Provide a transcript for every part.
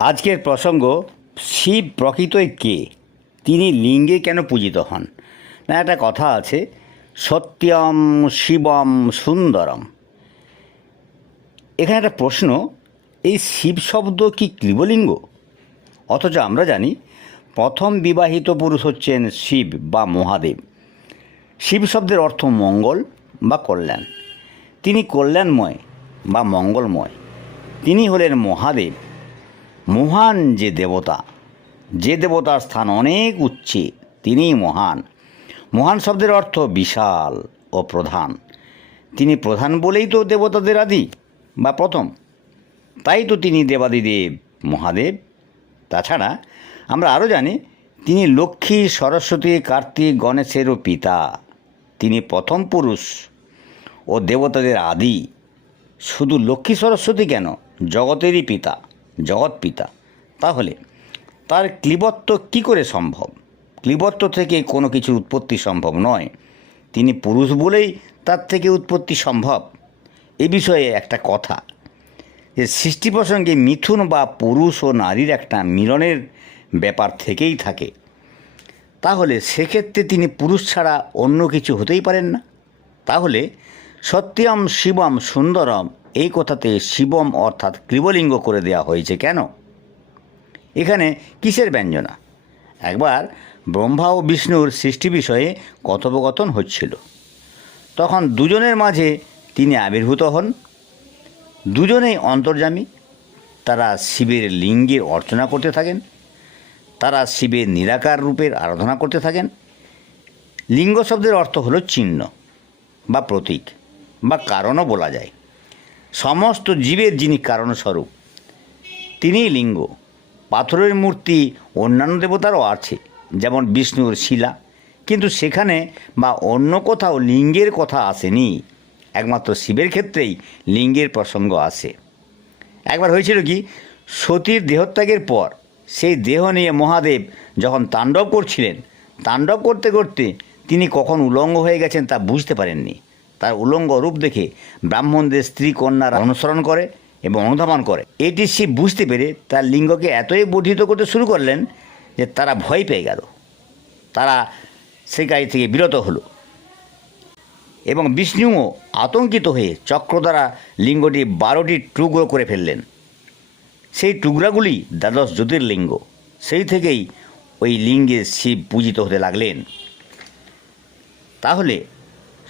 আজকের প্রসঙ্গ, শিব প্রকৃতই কে? তিনি লিঙ্গে কেন পূজিত হন? না, একটা কথা আছে সত্যম শিবম সুন্দরম। এখানে একটা প্রশ্ন, এই শিব শব্দ কি ক্লিবলিঙ্গ অথচ আমরা জানি, প্রথম বিবাহিত পুরুষ হচ্ছেন শিব বা মহাদেব। শিব শব্দের অর্থ মঙ্গল বা কল্যাণ। তিনি কল্যাণময় বা মঙ্গলময়। তিনি হলেন মহাদেব। মহান যে দেবতা, যে দেবতার স্থান অনেক উচ্চে, তিনিই মহান। মহান শব্দের অর্থ বিশাল ও প্রধান। তিনি প্রধান বলেই তো দেবতাদের আদি, বা প্রথম। তাই তো তিনি দেবাদিদেব, মহাদেব। তাছাড়া আমরা আরও জানি, তিনি লক্ষ্মী, সরস্বতী, কার্তিক গণেশেরও পিতা। তিনি প্রথম পুরুষ ও দেবতাদের আদি। শুধু লক্ষ্মী, সরস্বতী কেন? জগতেরই পিতা। জগৎ পিতা তাহলে তার ক্লিবত্ব কী করে সম্ভব? ক্লিবত্ব থেকে কোনো কিছুর উৎপত্তি সম্ভব নয়। তিনি পুরুষ বলেই তার থেকে উৎপত্তি সম্ভব। এ বিষয়ে একটা কথা। যে সৃষ্টি প্রসঙ্গে মিথুন বা পুরুষ ও নারীর একটা মিলনের ব্যাপার থেকেই থাকে। তাহলে সেক্ষেত্রে তিনি পুরুষ ছাড়া অন্য কিছু হতেই পারেন না। তাহলে সত্যম শিবম সুন্দরম। এই কথাতে শিবম অর্থাৎ ক্লিবলিঙ্গ করে দেওয়া হয়েছে কেন? এখানে কিসের ব্যঞ্জনা? একবার ব্রহ্মা ও বিষ্ণুর সৃষ্টি বিষয়ে কথোপকথন হচ্ছিল। তখন দুজনের মাঝে তিনি আবির্ভূত হন। দুজনেই অন্তর্যামী। তারা শিবের লিঙ্গের অর্চনা করতে থাকেন। তারা শিবের নিরাকার রূপের আরাধনা করতে থাকেন। লিঙ্গ শব্দের অর্থ হলো চিহ্ন বা প্রতীক। বা কারণও বলা যায়। সমস্ত জীবের যিনি কারণস্বরূপ, তিনিই লিঙ্গ। পাথরের মূর্তি অন্যান্য দেবতারও আছে, যেমন বিষ্ণুর শিলা। কিন্তু সেখানে বা অন্য কোথাও লিঙ্গের কথা আসেনি। একমাত্র শিবের ক্ষেত্রেই লিঙ্গের প্রসঙ্গ আসে একবার হয়েছিল কি, সতীর দেহত্যাগের পর সেই দেহ নিয়ে মহাদেব যখন তাণ্ডব করছিলেন, তাণ্ডব করতে করতে তিনি কখন উলঙ্গ হয়ে গেছেন তা বুঝতে পারেননি। তার উলঙ্গ রূপ দেখে ব্রাহ্মণদের স্ত্রী কন্যারা অনুসরণ করে এবং অনুধাবন করে। এটি শিব বুঝতে পেরে তার লিঙ্গকে এতই বর্ধিত করতে শুরু করলেন যে তারা ভয় পেয়ে গেল। তারা সেই কাজ থেকে বিরত হলো এবং বিষ্ণুও আতঙ্কিত হয়ে চক্র দ্বারা লিঙ্গটি বারোটি টুকরো করে ফেললেন। সেই টুকরাগুলি দ্বাদশ জ্যোতির্লিঙ্গ। সেই থেকেই ওই লিঙ্গে শিব পূজিত হতে লাগলেন। তাহলে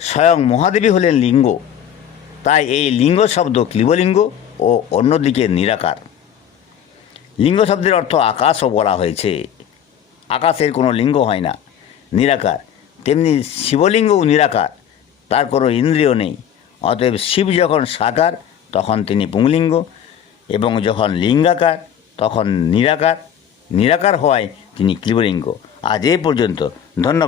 স্বয়ং মহাদেবী হলেন লিঙ্গ। তাই এই লিঙ্গ শব্দ ক্লিবলিঙ্গ ও অন্যদিকে নিরাকার। লিঙ্গ শব্দের অর্থ আকাশও বলা হয়েছে। আকাশের কোনো লিঙ্গ হয় না, নিরাকার। তেমনি শিবলিঙ্গও নিরাকার, তার কোনো ইন্দ্রিয় নেই। অতএব শিব যখন সাকার, তখন তিনি পুংলিঙ্গ এবং যখন লিঙ্গাকার, তখন নিরাকার। নিরাকার হওয়ায় তিনি ক্লিবলিঙ্গ। আজ এ পর্যন্ত। ধন্যবাদ।